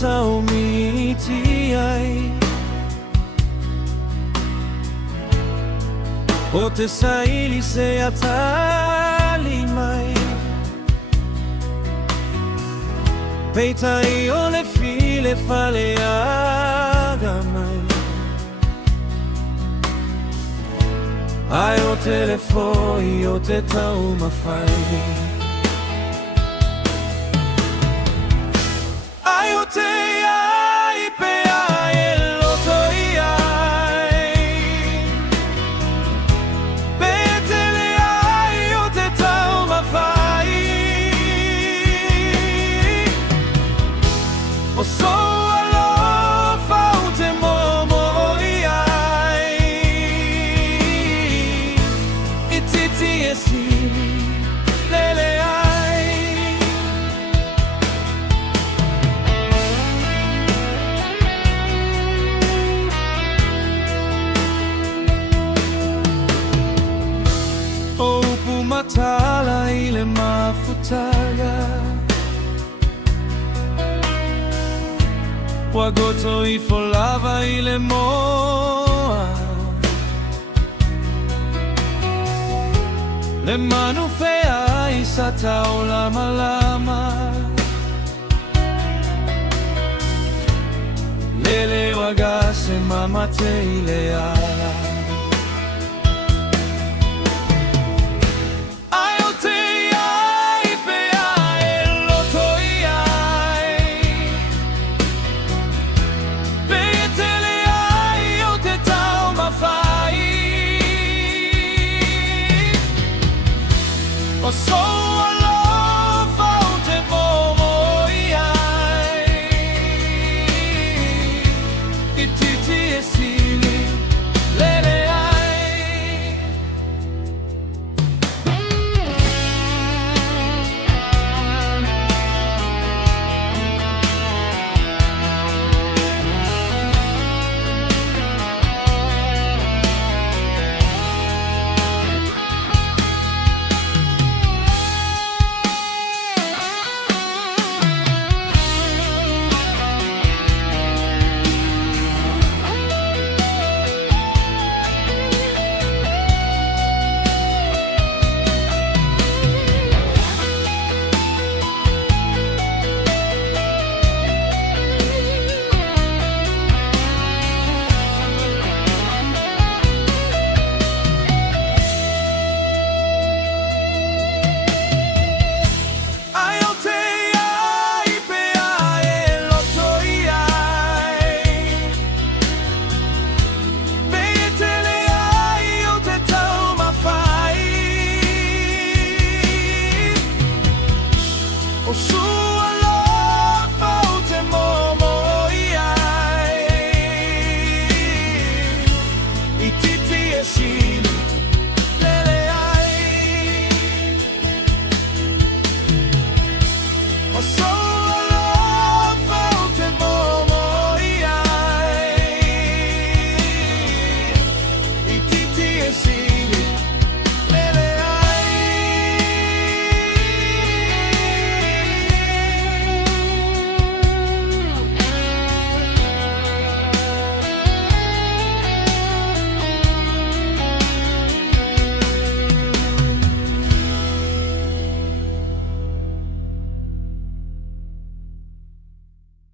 tau mi ti ai O te saili se atali mai Peitai o le file fale aga mai Ai o telefoi o te tau mawhai Ai o te ai pe ai e loto i ai Pe te le ai o te tau mawhai O so alofa o te momo i ai Ititi e Sili le Leai O upu matala i le mafutaga Wagoto i folava i le moa Le manu fea i sa tau lama lama Lele waga se mama te i le ala O so alofa o te momo i ai Ititi e Sili le Leai O